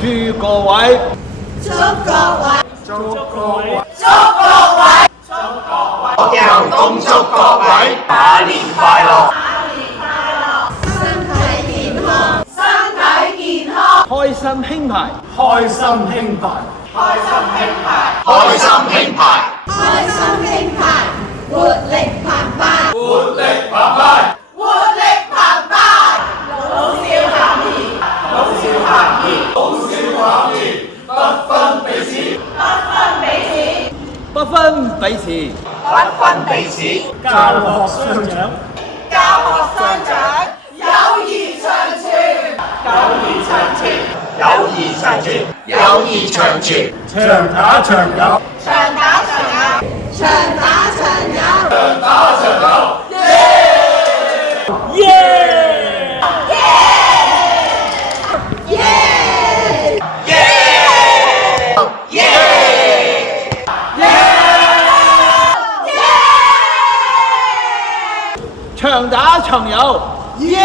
祝各位，祝各位，祝各位，祝各位，我哋恭祝各位馬年快樂，身體健康，身體健康，開心興牌，開心興牌，開心興牌，開心興牌，開心興牌，活力澎湃，活力澎湃，活力澎湃，老少咸宜，老少咸宜，老少咸宜，不分彼此，不分彼此，不分彼此，不分彼此，教學相長，教學相長，友誼長存，友誼長存，友誼長存，友誼長存，長打長有，長打長有，長打長有，長打長有。耶！長打長有，耶！